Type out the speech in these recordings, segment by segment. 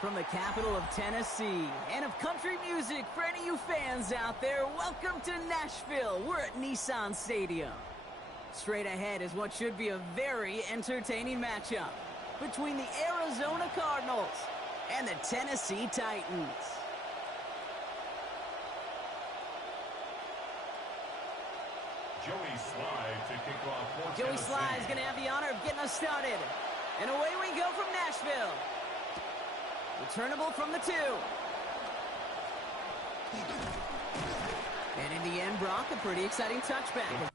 From the capital of Tennessee and of country music for any of you fans out there, welcome to Nashville. We're at Nissan Stadium. Straight ahead is what should be a very entertaining matchup between the Arizona Cardinals and the Tennessee Titans. Joey Sly is going to have the honor of getting us started. And away we go from Nashville. Returnable from the 2. And in the end, Brock, a pretty exciting touchback.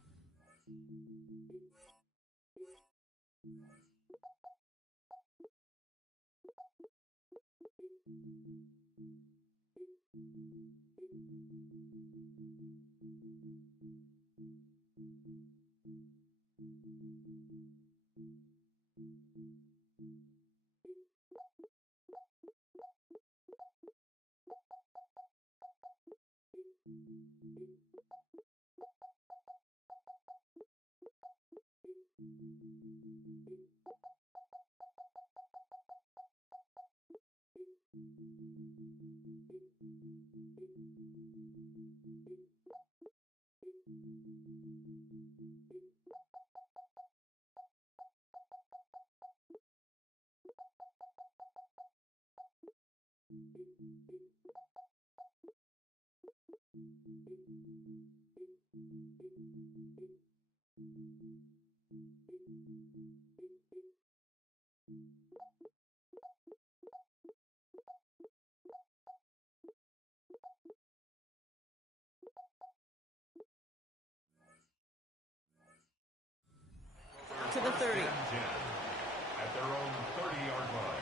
To the 30. At their own 30-yard line.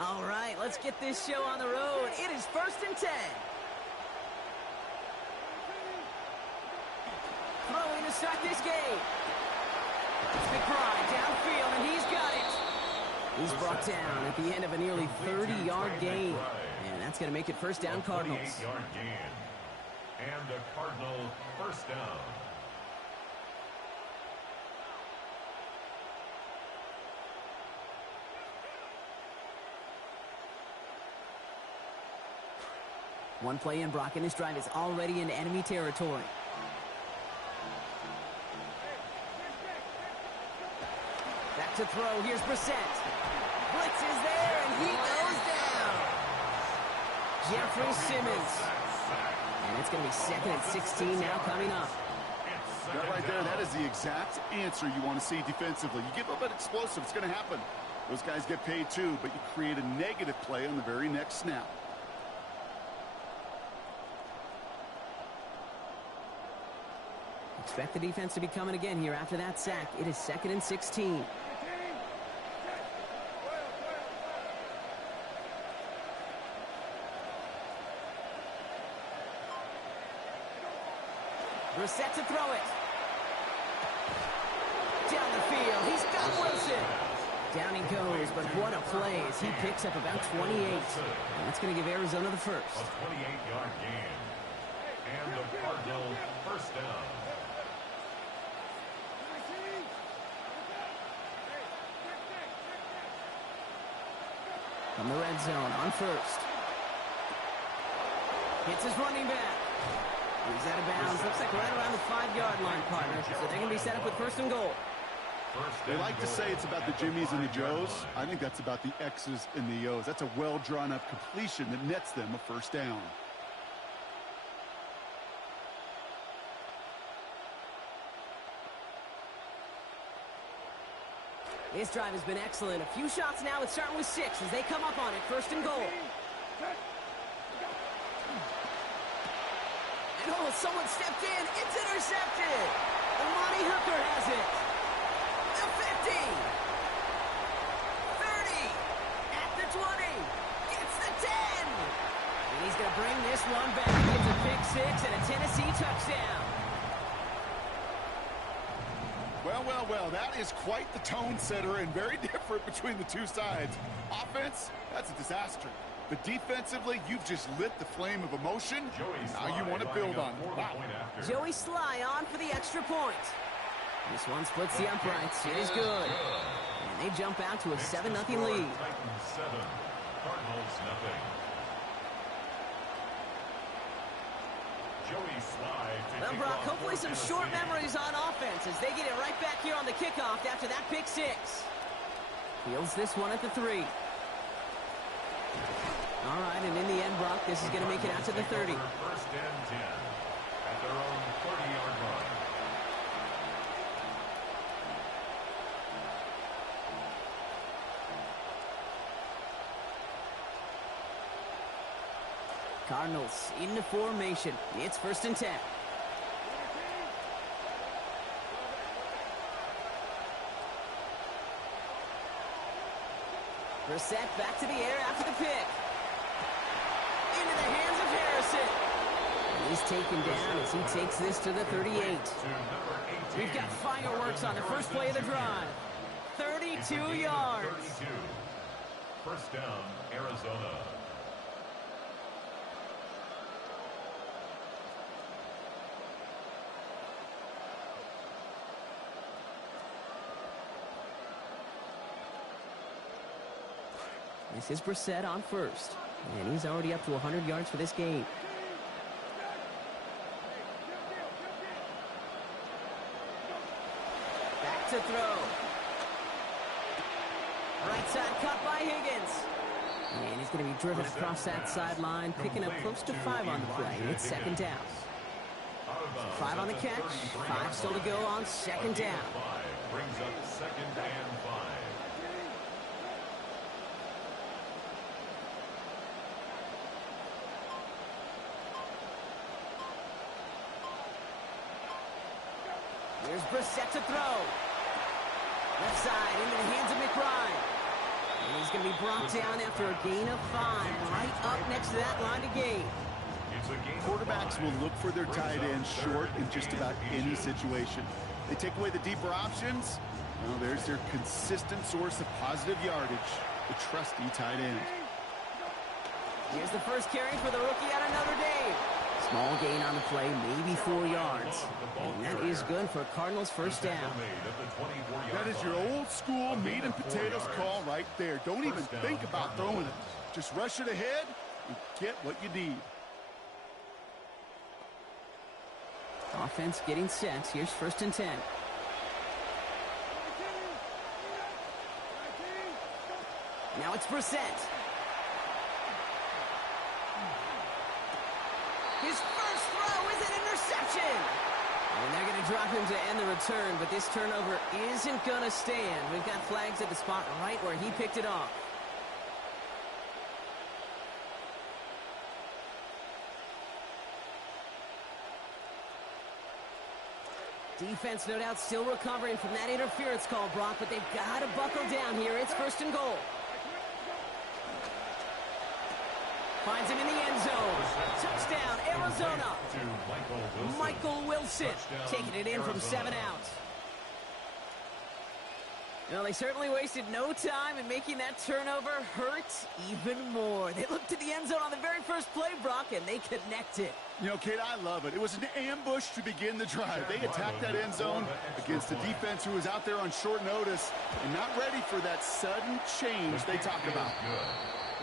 All right, let's get this show on the road. It is 1st and 10. Throwing to start this game. It's McBride downfield, and he's got it. He's brought down at the end of a nearly 30-yard gain. And that's going to make it first down, Cardinals. 28-yard gain. And a Cardinal first down. One play in, Brock, and this drive is already in enemy territory. Back to throw. Here's Brissett. Blitz is there, and he goes down. Jeffrey Simmons. And it's going to be 2nd and 16 now coming up. That right there, that is the exact answer you want to see defensively. You give up an explosive, it's going to happen. Those guys get paid too, but you create a negative play on the very next snap. Expect the defense to be coming again here after that sack. It is 2nd and 16. Brissett to throw it. Down the field. He's got Wilson. Down he goes, but what a play as he picks up about 28. And that's going to give Arizona the first. A 28-yard gain. And the Cardinal first down. From the red zone on first. Hits his running back. He's out of bounds. Looks like right around the 5-yard line, partner. So they're going to be set up with 1st and goal. They like to say it's about the Jimmies and the Joes. I think that's about the X's and the O's. That's a well-drawn-up completion that nets them a 1st down. This drive has been excellent. A few shots now. It's starting with 6 as they come up on it. 1st and goal. And oh, someone stepped in. It's intercepted. Amani Hooker has it. The 50. 30. At the 20. It's the 10. And he's going to bring this one back. It's a pick 6 and a Tennessee touchdown. Well, that is quite the tone setter and very different between the two sides. Offense, that's a disaster. But defensively, you've just lit the flame of emotion. Now you want to build on it. Wow. Joey Sly on for the extra point. This one splits the uprights. It is good. And they jump out to a 7-0 lead. Titans 7, Cardinals nothing. Joey Sly. Well, Brock, hopefully some short memories on offense as they get it right back here on the kickoff after that pick six. Fields this one at the 3. All right, and in the end, Brock, this is going to make it out to the 30. First and 10 at their own 30-yard line. Cardinals into formation. It's first and 10. Brissett back to the air after the pick. Into the hands of Harrison. And he's taken down as he takes this to the 38. We've got fireworks on the first play of the drive. 32 yards. 32. First down, Arizona. This is Brissett on first. And he's already up to 100 yards for this game. Back to throw. Right side cut by Higgins. And he's going to be driven across that sideline, picking up close to 5 on the play. It's second down. 5 on the catch, 5 still to go on second down. Brings up second and 5. Here's Brissett to throw. Left side into the hands of McBride. And he's going to be brought down after a gain of 5, right up next to that line of gain. Quarterbacks will look for their tight end short in just about any situation. They take away the deeper options. Well, there's their consistent source of positive yardage, the trusty tight end. Here's the first carry for the rookie out of Notre Dame. Small gain on the play, maybe 4 yards. And that is good for Cardinals first down. That is your old school meat and potatoes call right there. Don't even think about throwing it. Just rush it ahead and get what you need. Offense getting set. Here's first and 10. Now it's Brissett. His first throw is an interception. And they're going to drop him to end the return, but this turnover isn't going to stand. We've got flags at the spot right where he picked it off. Defense, no doubt, still recovering from that interference call, Brock, but they've got to buckle down here. It's first and goal. Finds him in the end zone. Touchdown, Arizona. Michael Wilson taking it in from 7 out. Well, they certainly wasted no time in making that turnover hurt even more. They looked to the end zone on the very first play, Brock, and they connected. You know, Kate, I love it. It was an ambush to begin the drive. They attacked that end zone against a defense who was out there on short notice and not ready for that sudden change they talk about.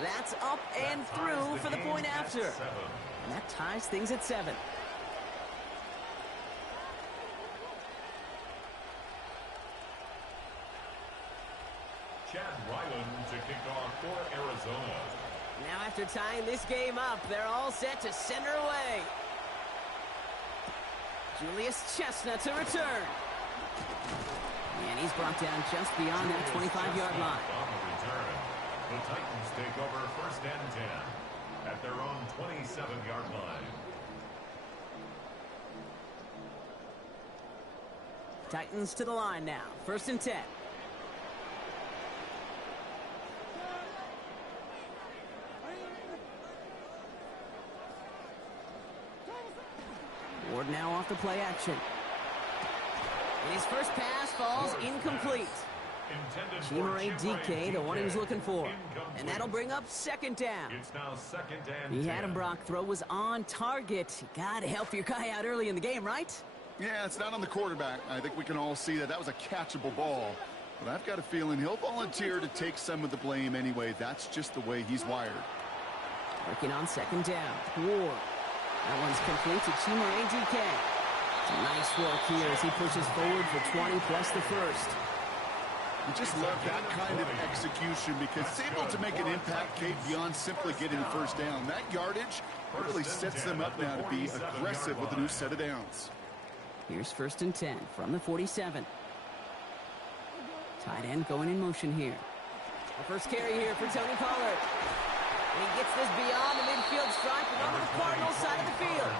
That's up and through for the point after. And that ties things at 7. Chad Ryland to kick off for Arizona. Now after tying this game up, they're all set to send her away. Julius Chestnut to return. And he's brought down just beyond that 25-yard line. On the return, the Titans take over first and 10 at their own 27-yard line. Titans to the line now. First and 10. Ward now off the play action. And his first pass falls incomplete. Chimere DK, the one he was looking for. And that'll bring up second down. It's now second and He had 10. him, Brock. Throw was on target. You gotta help your guy out early in the game, right? Yeah, it's not on the quarterback. I think we can all see that was a catchable ball. But I've got a feeling he'll volunteer to take some of the blame anyway. That's just the way he's wired. Working on second down. Ward. That one's complete to Chimere DK. Some nice work here as he pushes forward for 20 plus the first. We just love that kind of execution because it's able to make an impact, Kate, beyond simply getting the first down. That yardage really sets them up now to be aggressive with a new set of downs. Here's first and 10 from the 47. Tight end going in motion here. The first carry here for Tony Pollard. And he gets this beyond the midfield stripe and onto the Cardinals side of the field.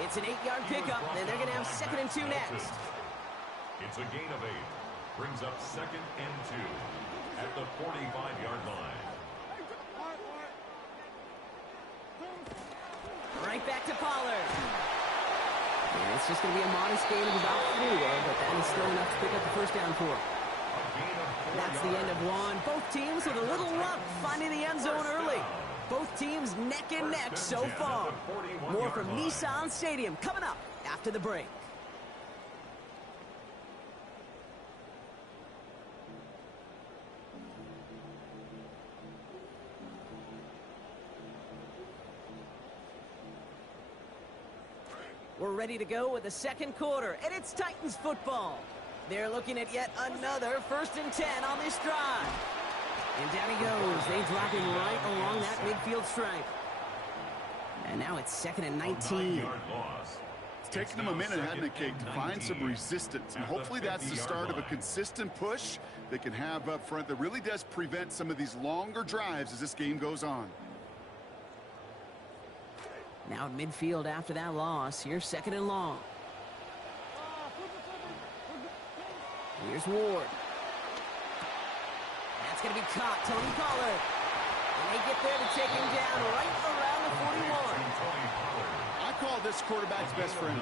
It's an 8-yard pickup, and they're going to have second and 2 next. It's a gain of 8. Brings up second and 2 at the 45-yard line. Right back to Pollard. Yeah, it's just going to be a modest gain of about 4, but that is still enough to pick up the first down for him. That's the end of one. Both teams with a little luck finding the end zone early. Both teams neck and neck so far. More from Nissan Stadium coming up after the break. We're ready to go with the second quarter, and it's Titans football. They're looking at yet another first and 10 on this drive. And down he goes. They drop him right along that midfield stripe. And now it's second and 19. It's taken them a minute, hasn't it, Kate, to find some resistance. And hopefully that's the start of a consistent push they can have up front that really does prevent some of these longer drives as this game goes on. Now at midfield after that loss. Here's second and long. Here's Ward. That's going to be caught. Tony Pollard. And they get there to take him down right around the 41. I call this quarterback's best friend.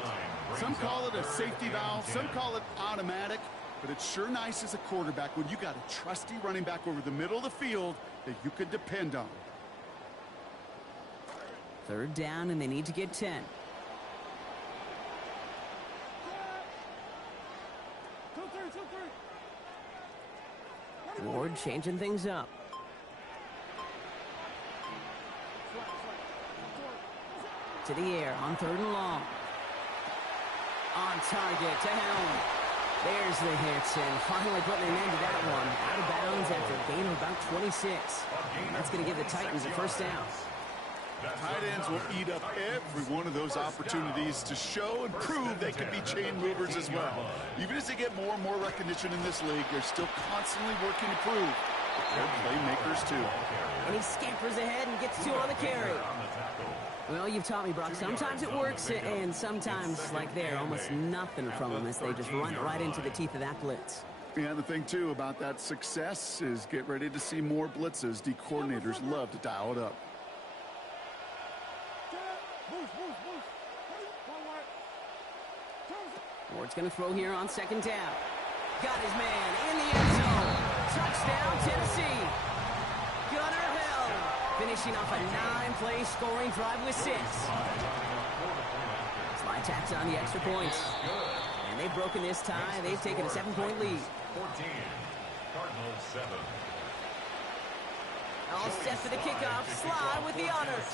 Some call it a safety valve. Some call it automatic. But it's sure nice as a quarterback when you got a trusty running back over the middle of the field that you could depend on. Third down, and they need to get 10. Ward changing things up. To the air on third and long. On target to Helm. There's the hits, and finally putting an end to that one. Out of bounds after a gain of about 26. That's going to give the Titans a first down. Tight ends will eat up every one of those opportunities to show and prove they can be chain movers as well. Even as they get more and more recognition in this league, they're still constantly working to prove that they're playmakers too. And he scampers ahead and gets 2 on the carry. Well, you've taught me, Brock. Sometimes it works, and sometimes, like there, almost nothing from them as they just run right into the teeth of that blitz. Yeah, the thing, too, about that success is get ready to see more blitzes. D coordinators love to dial it up. Ward's going to throw here on second down. Got his man in the end zone. Touchdown, Tennessee. Gunnar Hill finishing off a 9-play scoring drive with 6. Slide tacks on the extra points. And they've broken this tie. They've taken a 7-point lead. 14. Cardinals 7. All set for the kickoff. Sly with the honors.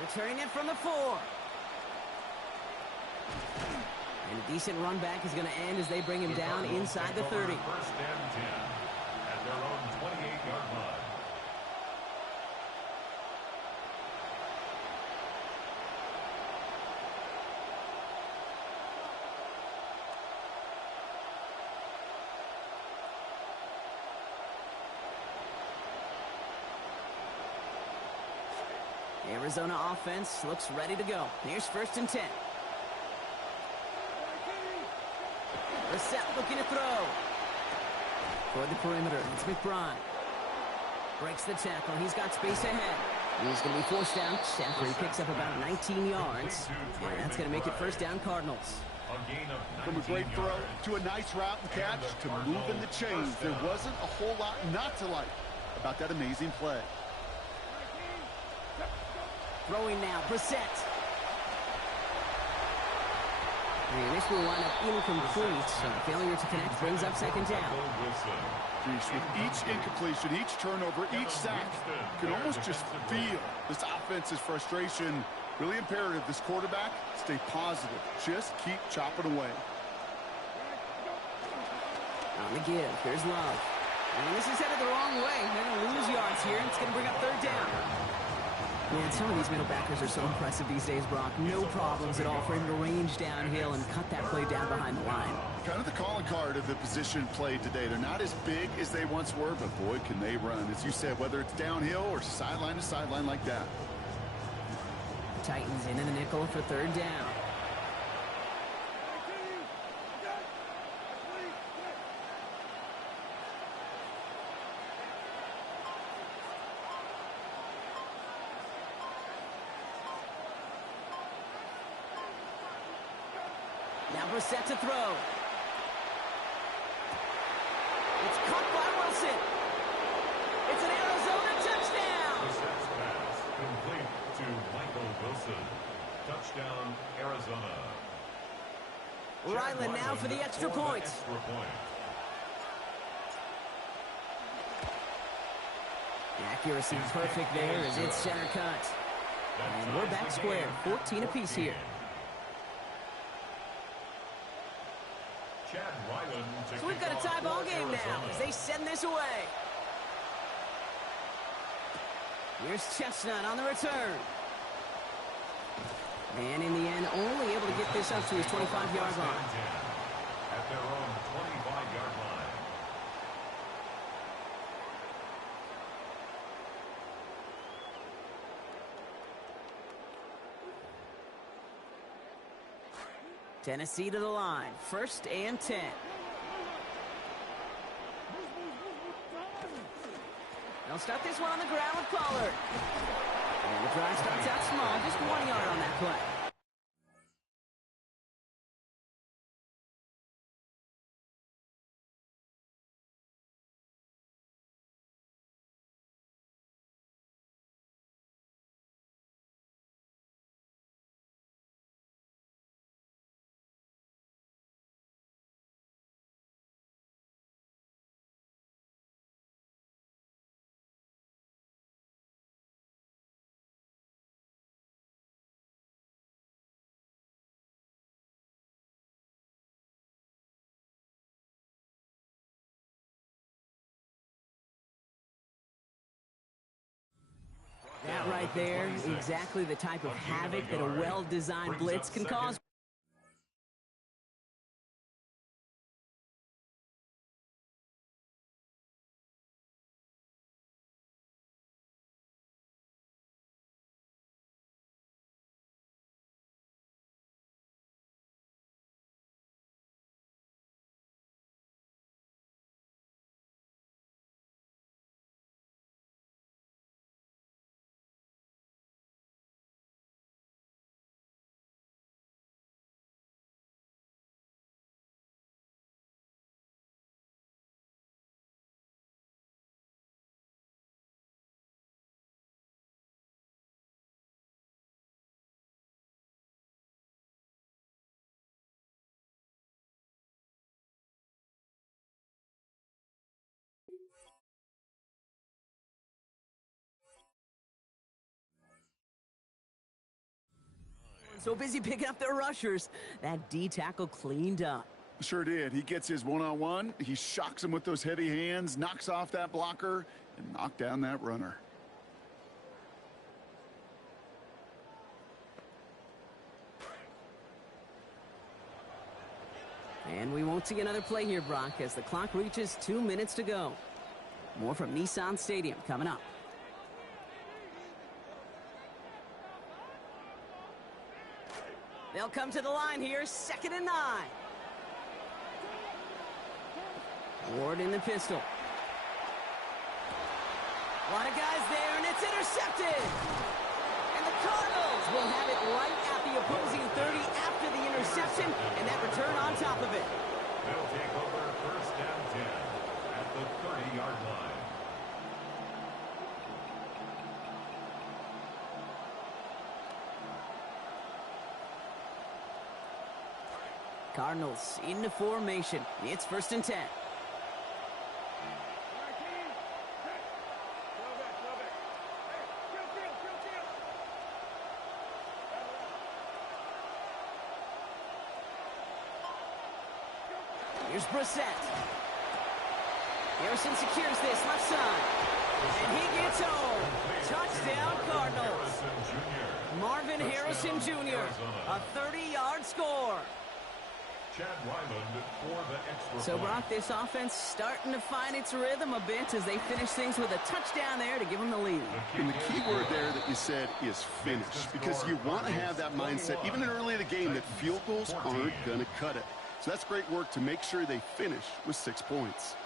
Returning it from the 4. And a decent run back is going to end as they bring him down inside the 30. First and 10 at their own 28-yard line. Arizona offense looks ready to go. Here's first and 10. Brissett looking to throw. Toward the perimeter, it's McBride. Breaks the tackle, he's got space ahead. He's going to be forced out after he picks up about 19 yards. And that's going to make it first down Cardinals. From a great throw to a nice route and catch to moving the chains. There wasn't a whole lot not to like about that amazing play. Throwing now, Brissett. And this will wind up incomplete, so failure to connect brings up second down. With each incompletion, each turnover, each sack, you can almost just feel this offense's frustration. Really imperative, this quarterback, stay positive. Just keep chopping away. On the give, here's Love. And this is headed the wrong way. They're going to lose yards here. It's going to bring up third down. Man, some of these middle backers are so impressive these days, Brock. No problems at all for him to range downhill and cut that play down behind the line. Kind of the calling card of the position played today. They're not as big as they once were, but boy, can they run. As you said, whether it's downhill or sideline to sideline like that. Titans in the nickel for third down. Now Brissett to throw. It's caught by Wilson. It's an Arizona touchdown. Brissett's pass complete to Michael Wilson. Touchdown, Arizona. Ryland now for the extra point. The accuracy perfect there as it's center cut. And we're back square, 14 apiece here. So we've got a tie ball game now as they send this away. Here's Chestnut on the return. And in the end, only able to get this up to his 25-yard line. At their own 25-yard line. Tennessee to the line, 1st and 10. They'll start this one on the ground with Pollard. And the drive starts out small, just 1 yard on that play. That right there, exactly the type of havoc that a well-designed blitz can cause. So busy picking up their rushers. That D tackle cleaned up. Sure did. He gets his one-on-one. He shocks him with those heavy hands, knocks off that blocker, and knocked down that runner. And we won't see another play here, Brock, as the clock reaches 2 minutes to go. More from Nissan Stadium coming up. They'll come to the line here, 2nd and 9. Ward in the pistol. A lot of guys there, and it's intercepted. And the Cardinals will have it right at the opposing 30 after the interception, and that return on top of it. They'll take over first and 10 at the 30-yard line. Cardinals into formation. It's first and 10. Here's Brissett. Harrison secures this left side. And he gets home. Touchdown, Cardinals. Marvin Harrison Jr. A 30-yard score. Chad Ryland for the extra So, point. Brock, this offense starting to find its rhythm a bit as they finish things with a touchdown there to give them the lead. And the key word there that you said is finish, because you want to have that mindset, even early in the game, that field goals aren't going to cut it. So that's great work to make sure they finish with 6 points.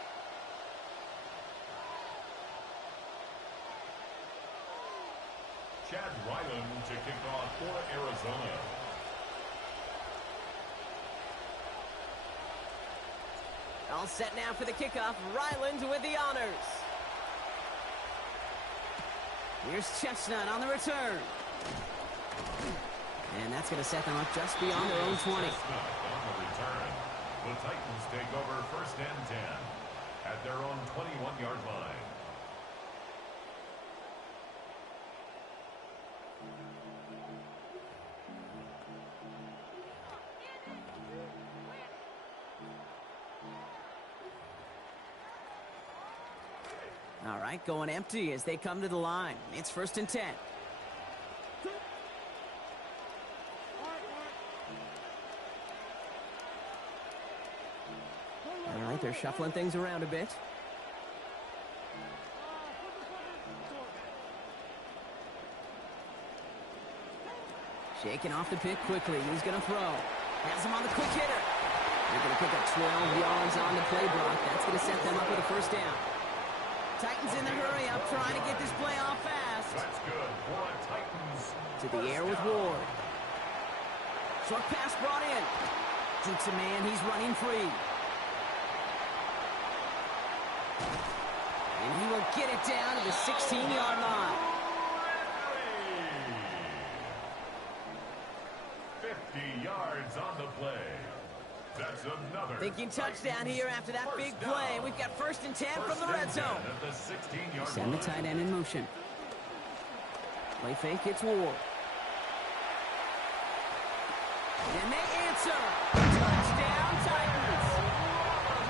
Chad Ryland to kick off for Arizona. All set now for the kickoff. Ryland with the honors. Here's Chestnut on the return. And that's going to set them up just beyond their own 20. Chestnut on the return. The Titans take over first and 10 at their own 21-yard line. All right, going empty as they come to the line. It's first and 10. All right, they're shuffling things around a bit. Shaking off the pick quickly. He's going to throw. Has him on the quick hitter. They're going to pick up 12 yards on the play block. That's going to set them up with a first down. Titans in the hurry up, trying to get this play off fast. That's good for the Titans. To the air with Ward. Short pass brought in. Jukes a man, he's running free. And he will get it down to the 16-yard line. 50 yards on the play. That's another. Thinking touchdown here after that big play. We've got first and 10 from the red zone. At the 16-yard Send the tight end in motion. Play fake, it's Ward. And they answer. Touchdown, Titans.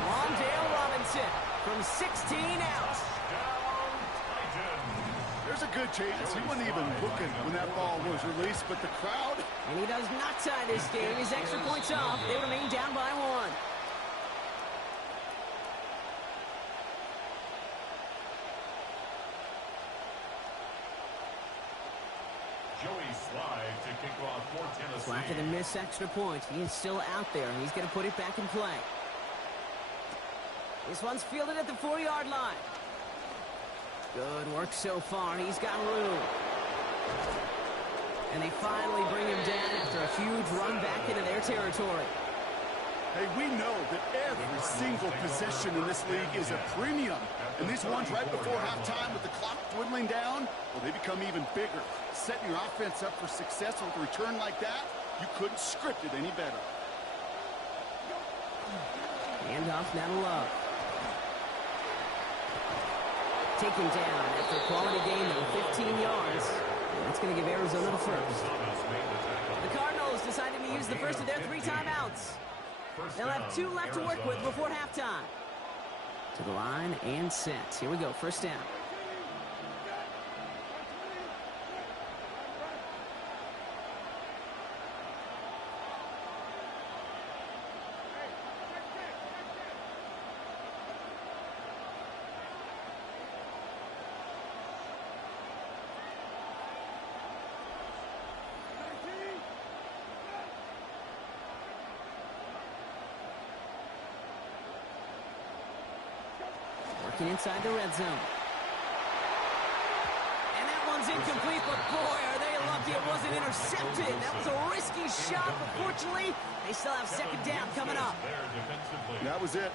Wandale Robinson from 16 out. There's a good chance. He wasn't even looking when that ball was released, but the crowd... And he does not tie this game. His extra points off. They remain down by 1. Joey Slide to kick off for Tennessee. So after the missed extra point, he is still out there. He's going to put it back in play. This one's fielded at the 4-yard line. Good work so far. He's got room. And they finally bring him down after a huge run back into their territory. Hey, we know that every single possession in this league is a premium. And these ones right before halftime with the clock dwindling down, well, they become even bigger. Setting your offense up for success with a return like that, you couldn't script it any better. Handoff now to Love. Taken down after a quality gain, though, 15 yards. That's going to give Arizona the first. The Cardinals decided to use the first of their 3 timeouts. They'll have 2 left to work with before halftime. To the line and set. Here we go, first down. Working inside the red zone. intercepted. That was a risky shot, but fortunately, they still have second down coming up. That was it.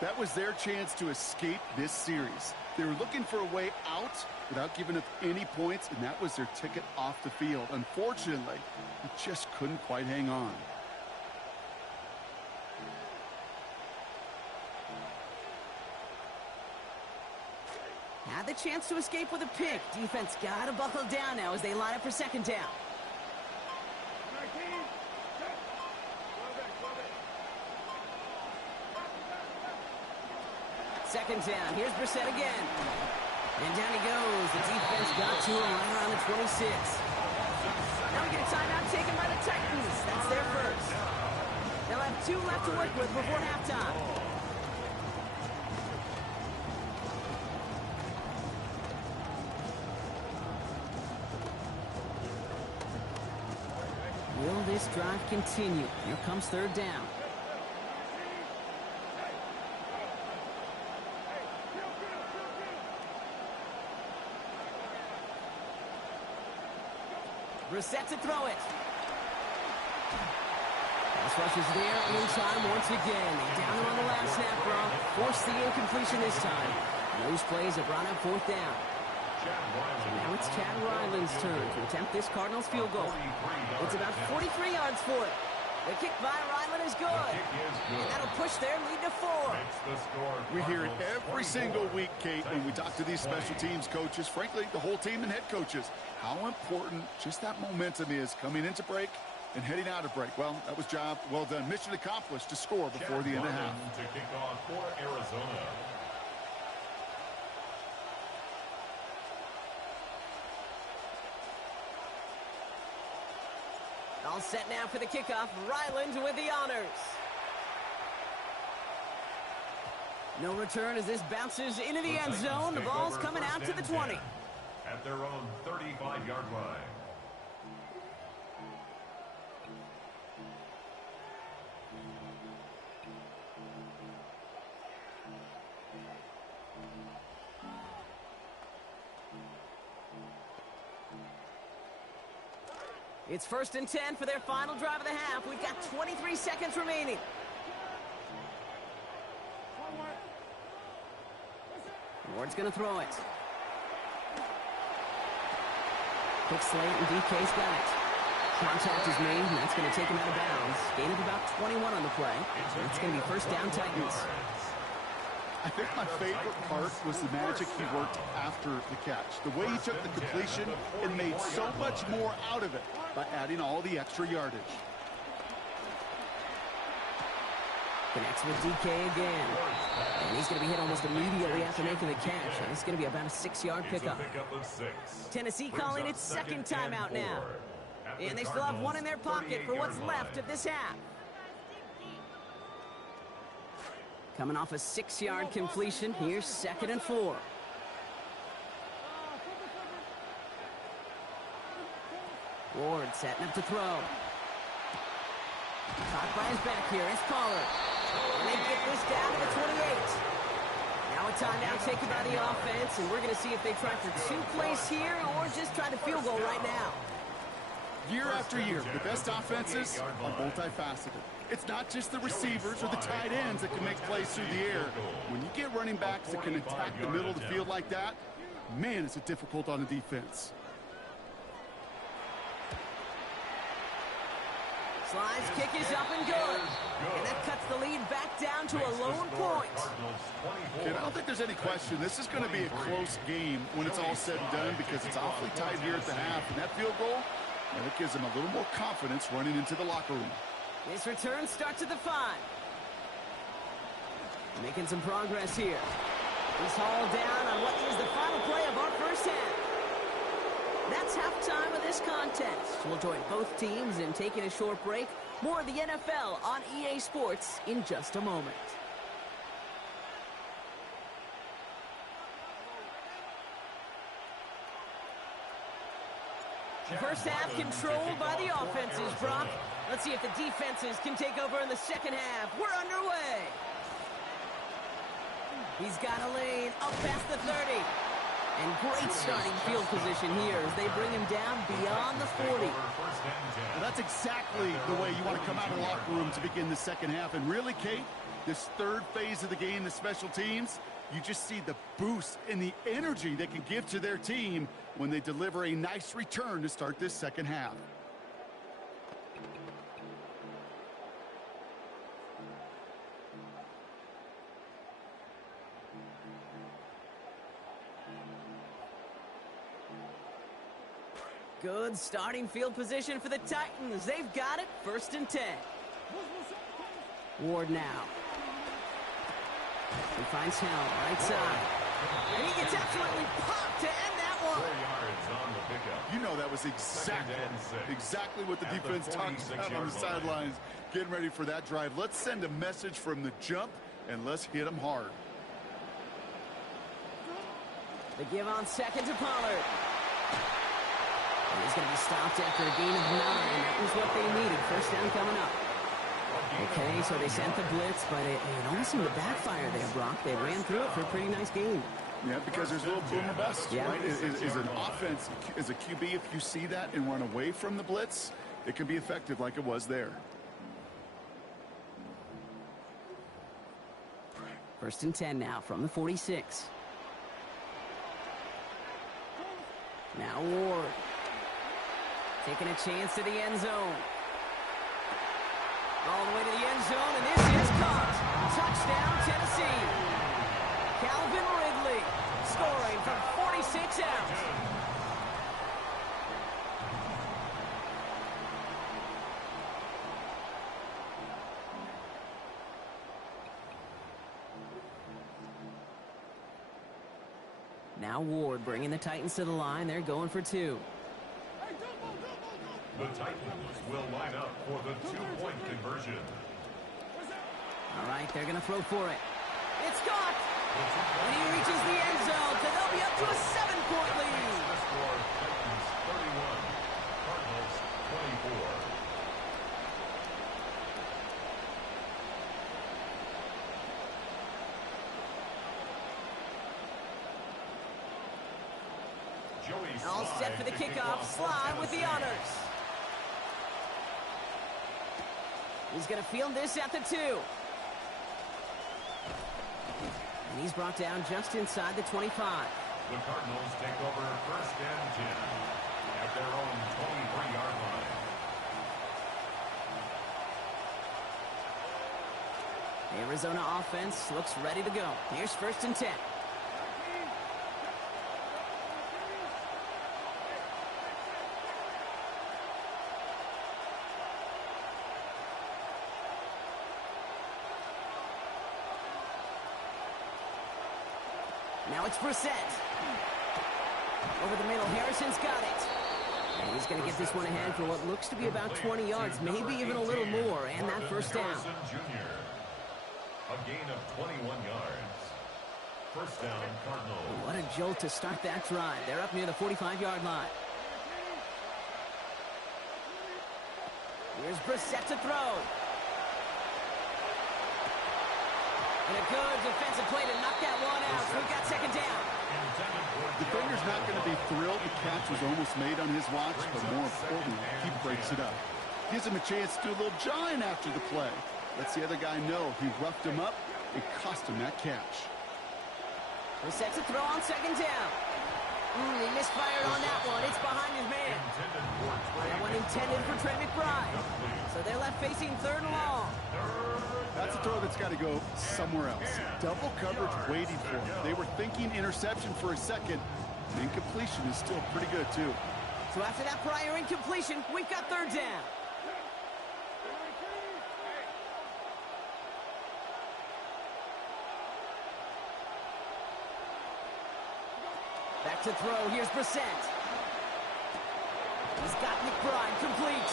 That was their chance to escape this series. They were looking for a way out without giving up any points, and that was their ticket off the field. Unfortunately, they just couldn't quite hang on. Had the chance to escape with a pick. Defense got to buckle down now as they line up for second down. Second down. Here's Brissett again. And down he goes. The defense got to him right around the 26. Now we get a timeout taken by the Titans. That's their first. They'll have 2 left to work with before halftime. Will this drive continue? Here comes third down. Brissett to throw it. Pass rush is there in time once again. They down him on the last snap, Gronk. Forced the incompletion this time. Those plays have brought up fourth down. So now it's Chad Ryland's turn to attempt this Cardinals field goal. It's about 43 yards for it. The kick by Ryland is good. And that'll push their lead to 4. We hear it every single week, Kate, when we talk to these special teams coaches, frankly, the whole team and head coaches, how important just that momentum is coming into break and heading out of break. Well, that was job well done. Mission accomplished to score before the end of half. To kick off for Arizona. All set now for the kickoff. Ryland with the honors. No return as this bounces into the end zone. The ball's coming out to the 20. At their own 35-yard line. It's 1st and 10 for their final drive of the half. We've got 23 seconds remaining. Ward's going to throw it. Quick slate, and DK's got it. Contact is made, and that's going to take him out of bounds. Gain of about 21 on the play. It's going to be first down Titans. I think my favorite part was the magic he worked after the catch. The way he took the completion and made so much more out of it by adding all the extra yardage. Connects with DK again. And he's going to be hit almost immediately after making the catch. And it's going to be about a 6-yard pickup. Tennessee calling its second timeout now. And they still have one in their pocket for what's left of this half. Coming off a 6-yard completion, here's 2nd and 4. Ward setting up to throw. Caught by his back here, it's Pollard. And they get this down to the 28. Now a timeout taken by the offense, and we're going to see if they try for 2 plays here or just try to field goal right now. Year after year, the best offenses are multifaceted. It's not just the receivers or the tight ends that can make plays through the air. When you get running backs that can attack the middle of the field like that, man, is it difficult on the defense. Slice kick is up and good. And that cuts the lead back down to a lone point. And I don't think there's any question. This is going to be a close game when it's all said and done because it's awfully tight here at the half. And that field goal, well, it gives them a little more confidence running into the locker room. This return starts at the 5. Making some progress here. He's hauled down on what is the final play of our first half. That's halftime of this contest. We'll join both teams in taking a short break. More of the NFL on EA Sports in just a moment. First half controlled by the offenses, Brock. Let's see if the defenses can take over in the second half. We're underway. He's got a lane up past the 30. And great starting field position here as they bring him down beyond the 40. Well, that's exactly the way you want to come out of the locker room to begin the second half. And really, Kate, this third phase of the game, the special teams, you just see the boost and the energy they can give to their team when they deliver a nice return to start this second half. Good starting field position for the Titans. They've got it, 1st and 10. Ward now. He finds Helm, right side. And he gets absolutely popped to end that one. 4 yards on the pickup. You know that was exactly what the defense talks about on the sidelines, getting ready for that drive. Let's send a message from the jump, and let's hit them hard. The give on 2nd to Pollard. He's going to be stopped after a gain of 9. That was what they needed. 1st down coming up. Okay, so they sent the blitz, but it almost seemed to backfire there, Brock. They ran through it for a pretty nice gain. Yeah, because there's a little boom or bust, yeah. Right? Is an offense, as a QB, if you see that and run away from the blitz, it can be effective like it was there. 1st and 10 now from the 46. Now Ward. Taking a chance to the end zone. All the way to the end zone, and this is caught. Touchdown, Tennessee. Calvin Ridley scoring from 46 out. Now Ward bringing the Titans to the line. They're going for 2. The Titans will line up for the 2-point conversion. All right, they're going to throw for it. It's caught! And he reaches the end zone, so they'll be up to a 7-point lead. The score, Titans 31, Cardinals 24. All set for the kickoff. Slide with the honors. He's going to field this at the 2. And he's brought down just inside the 25. The Cardinals take over 1st and 10 at their own 23-yard line. Arizona offense looks ready to go. Here's 1st and 10. Now it's Brissett. Over the middle, Harrison's got it. And he's going to get this one ahead for what looks to be about 20 yards, maybe even a little more, and that 1st down. A gain of 21 yards. 1st down, Cardinals. What a jolt to start that drive. They're up near the 45-yard line. Here's Brissett to throw. And a good defensive play to knock that one out. So we've got 2nd down. Defender's not going to be thrilled the catch was almost made on his watch, but more importantly, he breaks it up. Gives him a chance to do a little jawing after the play. Lets the other guy know he roughed him up. It cost him that catch. Brissett to throw on 2nd down. He misfired on that one. It's behind his man. That one intended for Trey McBride. So they're left facing 3rd and long. That's a throw that's got to go somewhere else. Double coverage waiting for him. They were thinking interception for a second. Incompletion is still pretty good, too. So after that prior incompletion, we've got 3rd down. Back to throw. Here's Brissett. He's got McBride complete.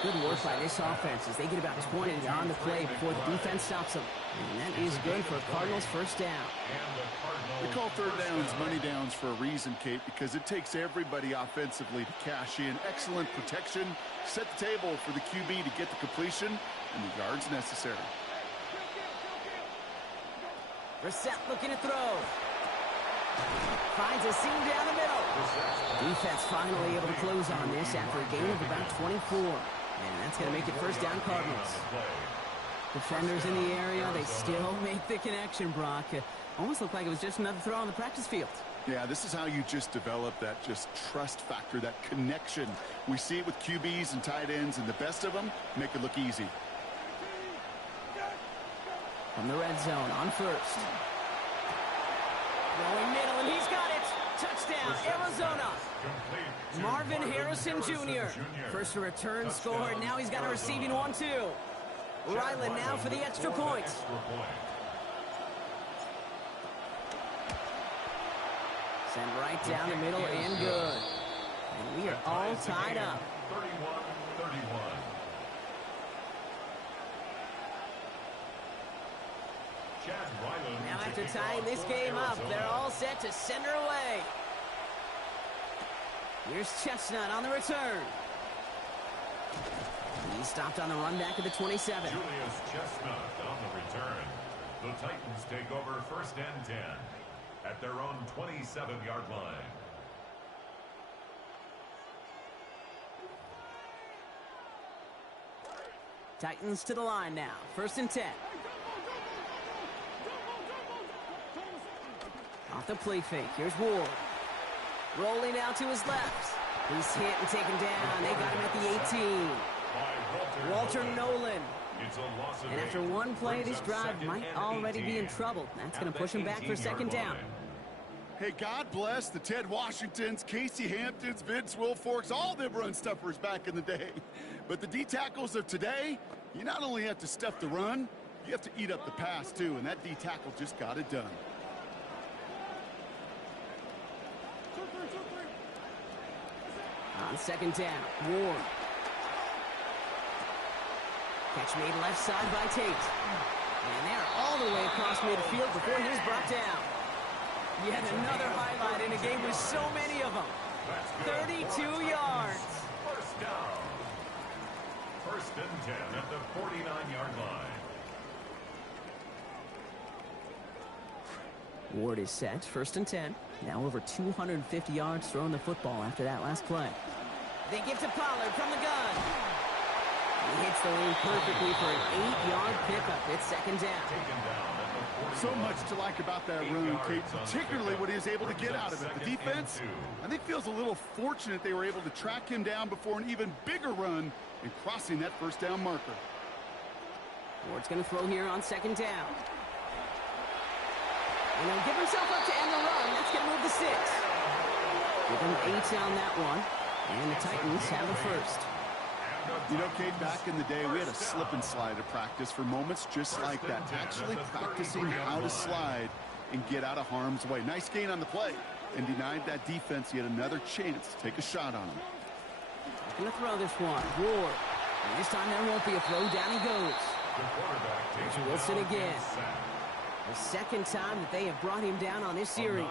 Good work by this offense as they get about 20 on the play before the defense stops them. And that is good for Cardinals 1st down. They call 3rd downs money downs for a reason, Kate, because it takes everybody offensively to cash in. Excellent protection. Set the table for the QB to get the completion and the yards necessary. Brissett looking to throw. Finds a seam down the middle. Defense finally able to close on this after a gain of about 24. And that's going to make it first down Cardinals. Defenders in the area, they still make the connection, Brock. Almost looked like it was just another throw on the practice field. Yeah, this is how you just develop that just trust factor, that connection. We see it with QBs and tight ends, and the best of them make it look easy. From the red zone on first. Going middle, and he's got it. Touchdown, Arizona. Marvin Harrison Jr. First a return score, and now he's got a receiving one, too. Ryland now for the extra point. Send right down the middle and good. And we are all tied up. 31-31. Now after tying this game up, they're all set to send her away. Here's Chestnut on the return. He stopped on the run back at the 27. Julius Chestnut on the return. The Titans take over first and 10 at their own 27-yard line. Titans to the line now. First and 10. Off the play fake. Here's Ward. Rolling out to his left. He's hit and taken down. They got him at the 18. Walter Nolan. And after one play, this drive might already be in trouble. That's going to push him back for second down. Hey, God bless the Ted Washingtons, Casey Hamptons, Vince Wilforks, all them run stuffers back in the day. But the D-tackles of today, you not only have to stuff the run, you have to eat up the pass, too. And that D-tackle just got it done. On second down, Ward. Catch made left side by Tate. And they're all the way across midfield before he's brought down. Yet another highlight in a game with so many of them. 32 yards. First down. First and 10 at the 49-yard line. Ward is set. First and 10. Now over 250 yards throwing the football after that last play. They give to Pollard from the gun. He hits the lane perfectly for an 8-yard pickup. It's second down. So much to like about that run, Kate, particularly what he was able to get out of it. The defense, I think, feels a little fortunate they were able to track him down before an even bigger run and crossing that first down marker. Ward's going to throw here on second down. And he'll give himself up to end the run. That's going to move to 6. Give him 8 on that one. And the Titans have a first. You know, Kate, back in the day, we had a slip and slide at practice for moments just like that. Actually practicing how to slide and get out of harm's way. Nice gain on the play. And denied that defense yet another chance to take a shot on him. Going to throw this one. Ward. And this time there won't be a throw. Down he goes. There's Wilson again. The second time that they have brought him down on this series.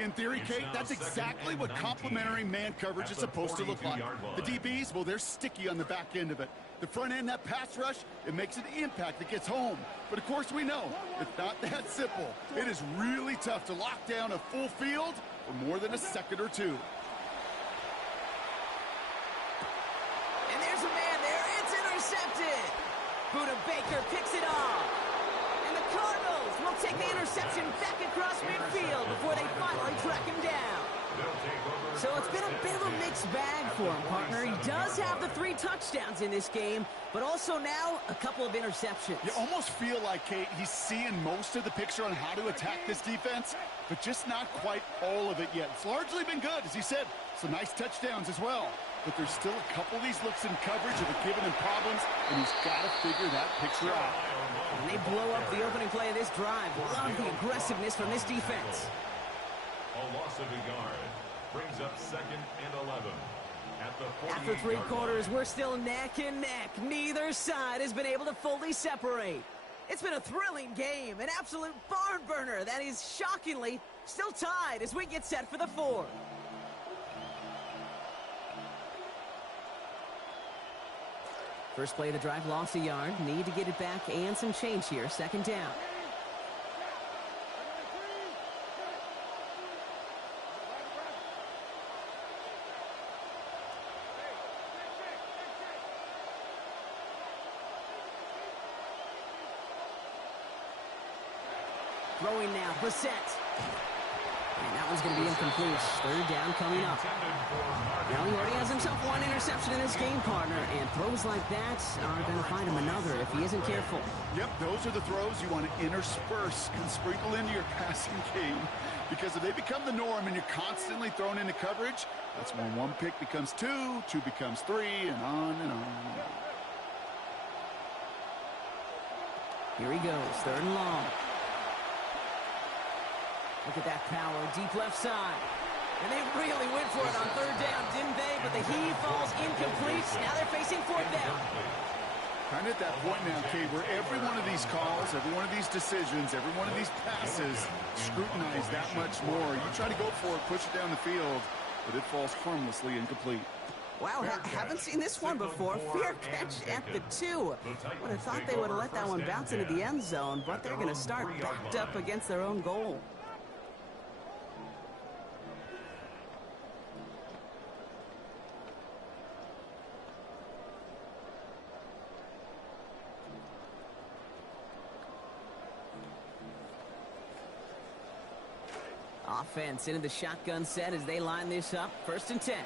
In theory, Kate, that's exactly what complementary man coverage is supposed to look like. The DBs, well, they're sticky on the back end of it. The front end, that pass rush, it makes an impact that gets home. But, of course, we know it's not that simple. It is really tough to lock down a full field for more than a second or two. And there's a man there. It's intercepted. Buda Baker picks it off. Cardinals will take the interception back across midfield before they finally track him down. So it's been a bit of a mixed bag for him, partner. He does have the 3 touchdowns in this game, but also now a couple of interceptions. You almost feel like, Kate, he's seeing most of the picture on how to attack this defense, but just not quite all of it yet. It's largely been good, as he said. Some nice touchdowns as well. But there's still a couple of these looks in coverage that are giving him problems, and he's got to figure that picture out. And they blow up the opening play of this drive. Love the aggressiveness from this defense. A loss of a yard brings up second and 11. After 3 quarters, we're still neck and neck. Neither side has been able to fully separate. It's been a thrilling game, an absolute barn burner that is shockingly still tied as we get set for the 4th. First play of the drive, lost a yard. Need to get it back and some change here. Second down. Throwing now, Brissett. And that one's going to be incomplete. Third down coming up. Now he already has himself one interception in this game, partner, and throws like that are going to find him another if he isn't careful. Yep, those are the throws you want to intersperse and sprinkle into your passing game, because if they become the norm and you're constantly thrown into coverage, that's when one pick becomes two, two becomes three, and on and on and on. Here he goes, third and long. Look at that power, deep left side. And they really went for it on third down, didn't they? But the heave falls incomplete. Now they're facing fourth down. Kind of at that point now, Kate, where every one of these calls, every one of these decisions, every one of these passes scrutinize that much more. You try to go for it, push it down the field, but it falls harmlessly incomplete. Wow, haven't seen this one before. Fair catch at the 2. Would have thought they would have let that one bounce into the end zone, but they're going to start backed up against their own goal. Offense into the shotgun set as they line this up. First and 10.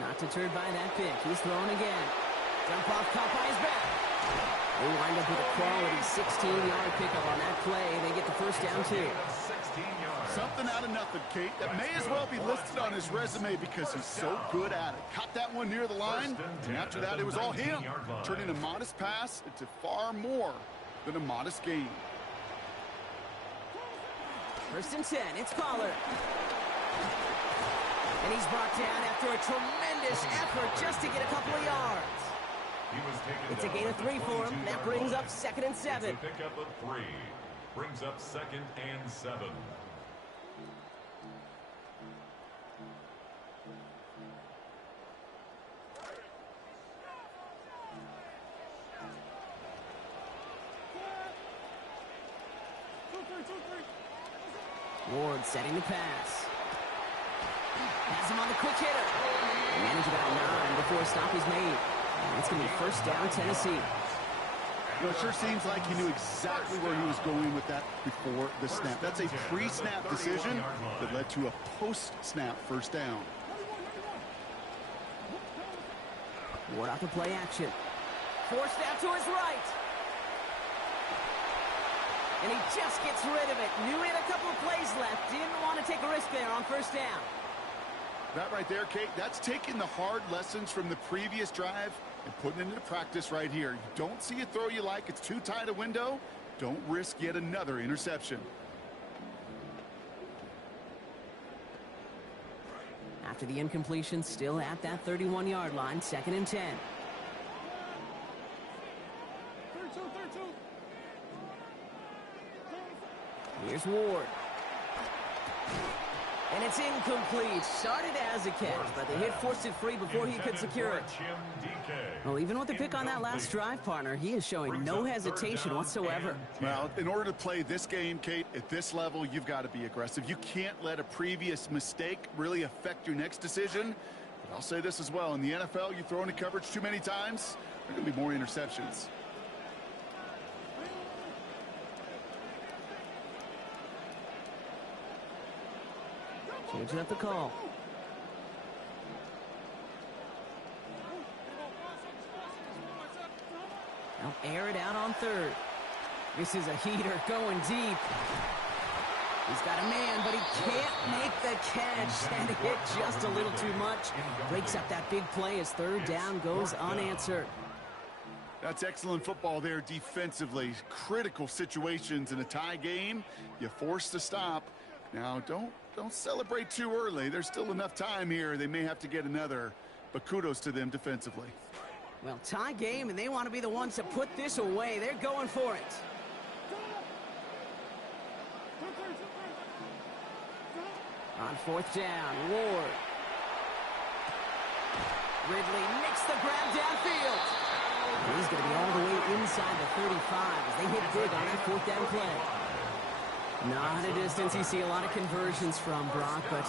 Not deterred by that pick. He's throwing again. Jump off, caught by his back. They wind up with a quality 16-yard pickup on that play. They get the first down, too. Something out of nothing, Kate. That may as well be listed on his resume because he's so good at it. Caught that one near the line, and after that, it was all him. Turning a modest pass into far more than a modest gain. First and 10, it's Pollard. And he's brought down after a tremendous effort just to get a couple of yards. It's a gain of 3 for him. That brings up second and 7. It's a pickup of 3. Brings up second and 7. Ward setting the pass. Has him on the quick hitter. Manage about 9 before a stop is made. And it's going to be first down, Tennessee. You know, it sure seems like he knew exactly where he was going with that before the snap. That's a pre-snap decision that led to a post-snap first down. Ward off the play action. Forced out to his right. And he just gets rid of it. Knew he had a couple of plays left. Didn't want to take a risk there on first down. That right there, Kate, that's taking the hard lessons from the previous drive and putting it into practice right here. You don't see a throw you like, it's too tight a window. Don't risk yet another interception. After the incompletion, still at that 31-yard line, second and 10. Here's Ward. And it's incomplete. Started as a catch, but the hit forced it free before he could secure it. Well, even with the pick on that last drive, partner, he is showing no hesitation whatsoever. Well, in order to play this game, Kate, at this level, you've got to be aggressive. You can't let a previous mistake really affect your next decision. But I'll say this as well. In the NFL, you throw into coverage too many times, there are going to be more interceptions. Changing up the call. Now air it out on third. This is a heater going deep. He's got a man, but he can't make the catch. And it hit just a little too much. Breaks up that big play as third down goes unanswered. That's excellent football there defensively. Critical situations in a tie game. You're forced to stop. Now, don't celebrate too early. There's still enough time here. They may have to get another, but kudos to them defensively. Well, tie game, and they want to be the ones to put this away. They're going for it. On fourth down, Ward. Ridley makes the grab downfield. He's going to be all the way inside the 35 as they hit big on that fourth down play. Not a distance you see a lot of conversions from, Brock, but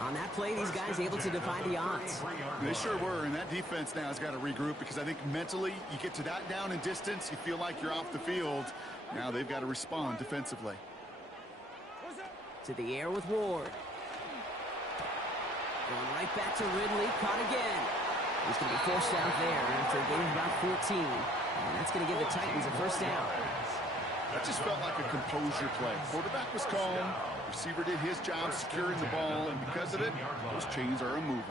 on that play, these guys able to defy the odds. They sure were, and that defense now has got to regroup because I think mentally you get to that down in distance, you feel like you're off the field. Now they've got to respond defensively. To the air with Ward. Going right back to Ridley, caught again. He's going to be forced out there after a gain of about 14. And that's going to give the Titans a first down. That just felt like a composure play. Quarterback was calm. Receiver did his job securing the ball, and because of it, those chains are moving.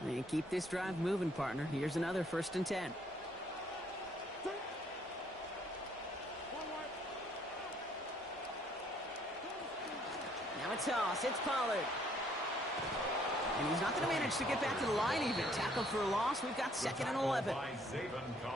And keep this drive moving, partner. Here's another 1st and 10. Now a toss. It's Pollard. And he's not going to manage to get back to the line even. Tackle for a loss. We've got 2nd and 11.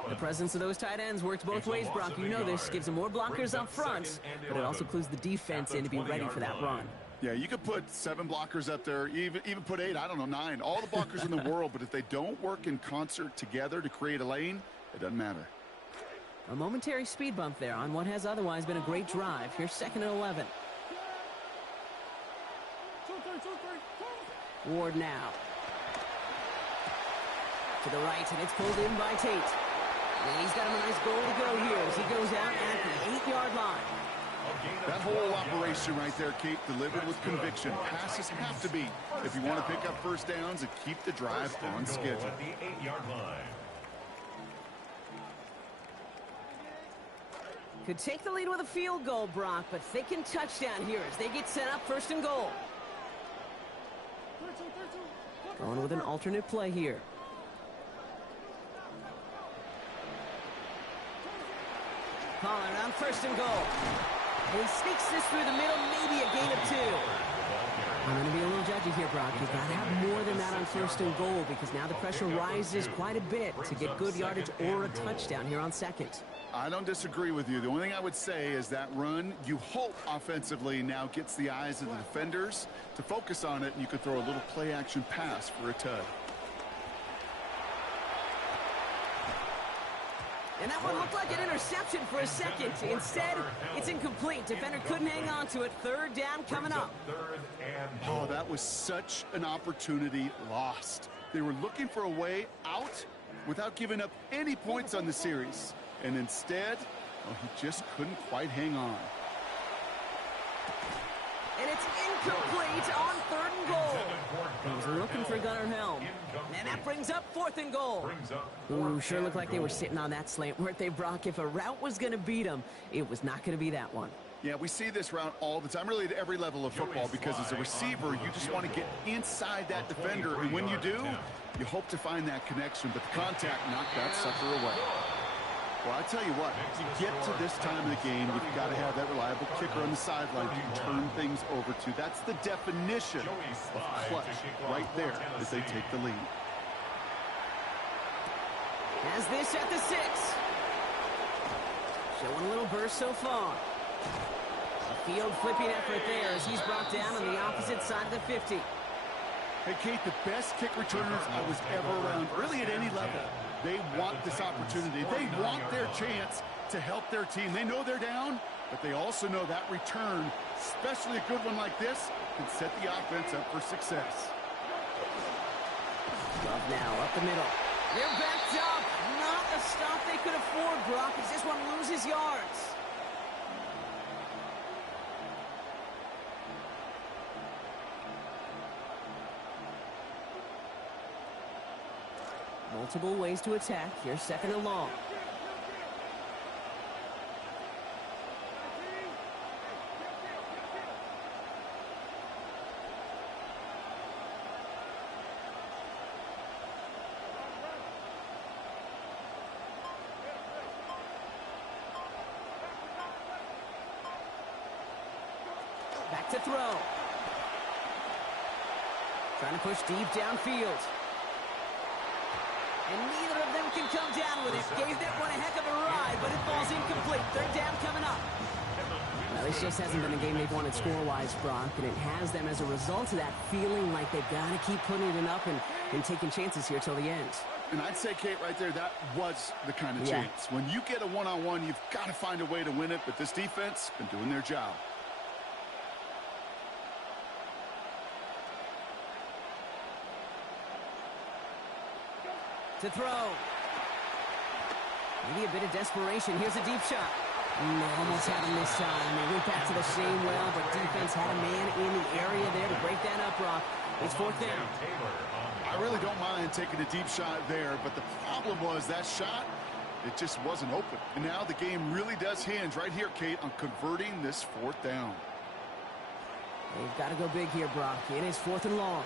The presence of those tight ends works both ways, Brock. You know this. Gives them more blockers up front, but it also clues the defense in to be ready for that run. Yeah, you could put 7 blockers up there, even put 8, I don't know, 9. All the blockers in the world, but if they don't work in concert together to create a lane, it doesn't matter. A momentary speed bump there on what has otherwise been a great drive. Here's 2nd and 11. Ward now. To the right, and it's pulled in by Tate. And he's got him a nice goal to go here as he goes out at the 8-yard line. That whole operation right there, Kate, delivered with conviction. Passes have to be if you want to pick up first downs and keep the drive on schedule. At the 8-yard line. Could take the lead with a field goal, Brock, but thinking touchdown here as they get set up 1st and goal. Going with an alternate play here. Pollard on 1st and goal. And he sneaks this through the middle, maybe a gain of 2. I'm going to be a little judgy here, Brock. You've got to have more than that on 1st and goal because now the pressure rises quite a bit to get good yardage or a touchdown here on 2nd. I don't disagree with you. The only thing I would say is that run, you hope offensively now gets the eyes of the defenders to focus on it, and you could throw a little play-action pass for a tud. And that one looked like an interception for a second. Instead, it's incomplete. Defender couldn't hang on to it. 3rd down coming up. Oh, that was such an opportunity lost. They were looking for a way out without giving up any points on the series. And instead, well, he just couldn't quite hang on. And it's incomplete on 3rd and goal. He was looking for Gunnar Helm. And that brings up 4th and goal. Ooh, sure looked like they were sitting on that slant, weren't they, Brock? If a route was going to beat them, it was not going to be that one. Yeah, we see this route all the time, really at every level of football, because as a receiver, you just want to get inside that defender. And when you do, you hope to find that connection. But the contact knocked that sucker away. Well, I tell you what, you get to this time of the game, you've got to have that reliable kicker on the sideline to turn things over to. That's the definition of clutch right there as they take the lead. Has this at the 6. Showing a little burst so far. A field flipping effort there as he's brought down on the opposite side of the 50. Hey, Kate, the best kick returners I was ever around, really at any level. They want this opportunity. They want their chance to help their team. They know they're down, but they also know that return, especially a good one like this, can set the offense up for success. Love now, up the middle. They're backed up. Not a stop they could afford, Brock, as this one loses yards. Multiple ways to attack. Here's 2nd and long. Back to throw. Trying to push deep downfield. And neither of them can come down with it. Gave that one a heck of a ride, but it falls incomplete. 3rd down coming up. This just hasn't been a game they've wanted score-wise, Brock, and it has them as a result of that feeling like they've got to keep putting it up and taking chances here till the end. And I'd say, Kate, right there, that was the kind of chance. When you get a one-on-one, you've got to find a way to win it, but this defense been doing their job. To throw. Maybe a bit of desperation. Here's a deep shot. They almost had him this time. They went back to the same well, but defense had a man in the area there to break that up, Brock. It's fourth down. I really don't mind taking a deep shot there, but the problem was that shot, it just wasn't open. And now the game really does hinge right here, Kate, on converting this fourth down. They've got to go big here, Brock. It is fourth and long.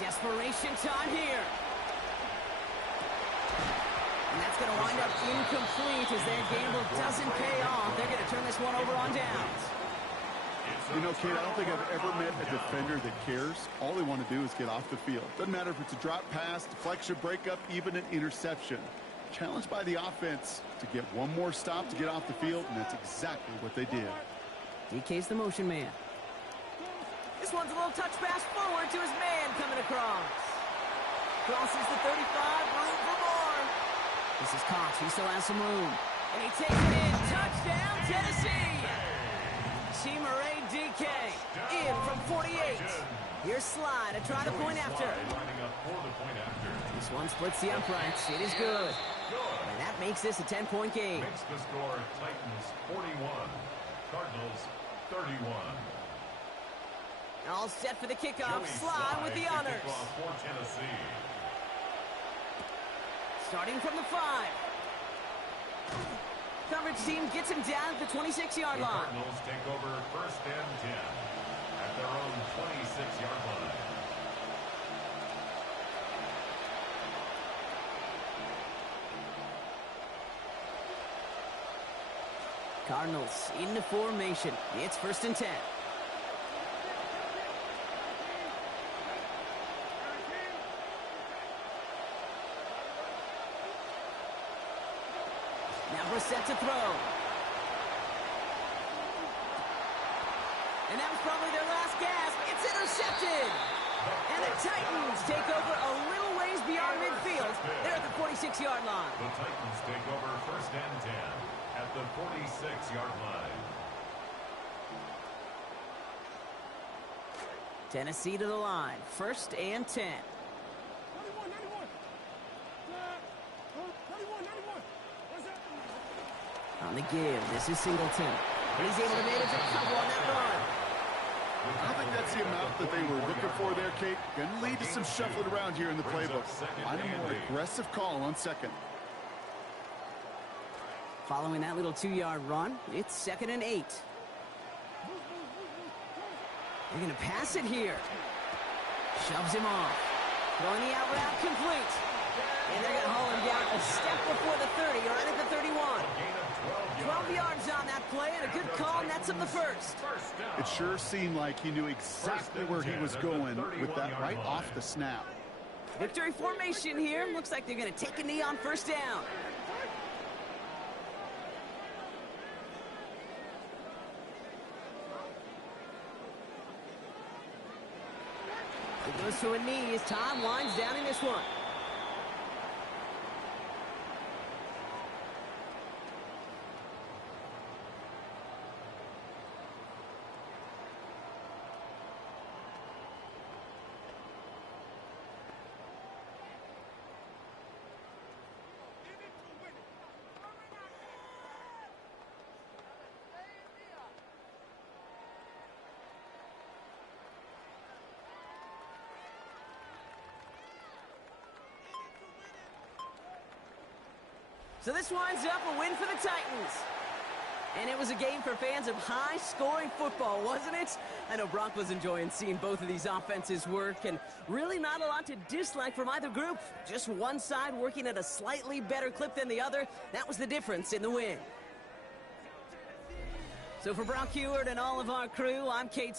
Desperation time here. And that's going to wind up incomplete as their gamble doesn't pay off. They're going to turn this one over on downs. You know, Kate, I don't think I've ever met a defender that cares. All they want to do is get off the field. Doesn't matter if it's a drop pass, deflection, breakup, even an interception. Challenged by the offense to get one more stop to get off the field, and that's exactly what they did. DK's the motion man. This one's a little touch pass forward to his man coming across. Crosses the 35, room for more. This is Cox, he still has some room. And he takes it in, touchdown Tennessee! Team Array DK, in from 48. Here's Slide to try the point after. This one splits the uprights, it is good. And that makes this a 10-point game. Makes the score Titans 41, Cardinals 31. All set for the kickoff. Slide with the honors. For Tennessee. Starting from the 5. Coverage team gets him down at the 26-yard line. Cardinals take over first and 10 at their own 26-yard line. Cardinals into formation. It's first and 10. Now we're set to throw. And that was probably their last gasp. It's intercepted. And the Titans take over a little ways beyond midfield. They're at the 46-yard line. The Titans take over first and 10 at the 46-yard line. Tennessee to the line. First and 10. On the give, this is Singleton. And he's able to manage a couple on that run. I don't think that's the amount that they were looking for there, Kate. Going to lead to some shuffling around here in the playbook. Find a more aggressive call on second. Following that little 2-yard run, it's second and 8. They're going to pass it here. Shoves him off. Throwing the out route complete. And they're going to haul him down a step before the 30, or right at the 31. 12 yards on that play, and a good call nets him the first. It sure seemed like he knew exactly where he was going with that right off the snap. Victory formation here. Looks like they're going to take a knee on first down. It goes to a knee as time winds down in this one. So this winds up a win for the Titans. And it was a game for fans of high-scoring football, wasn't it? I know Brock was enjoying seeing both of these offenses work, and really not a lot to dislike from either group. Just one side working at a slightly better clip than the other. That was the difference in the win. So for Brock Heward and all of our crew, I'm Kate